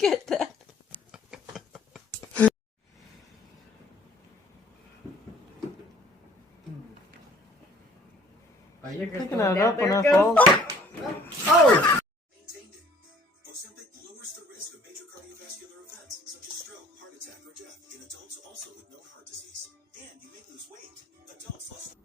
get that. Are you Picking that up when I fall? Oh! Maintained it. Ozempic lowers the risk of major cardiovascular events such as stroke, heart attack, or death in adults also with known heart disease. And you may lose weight. Adults lost.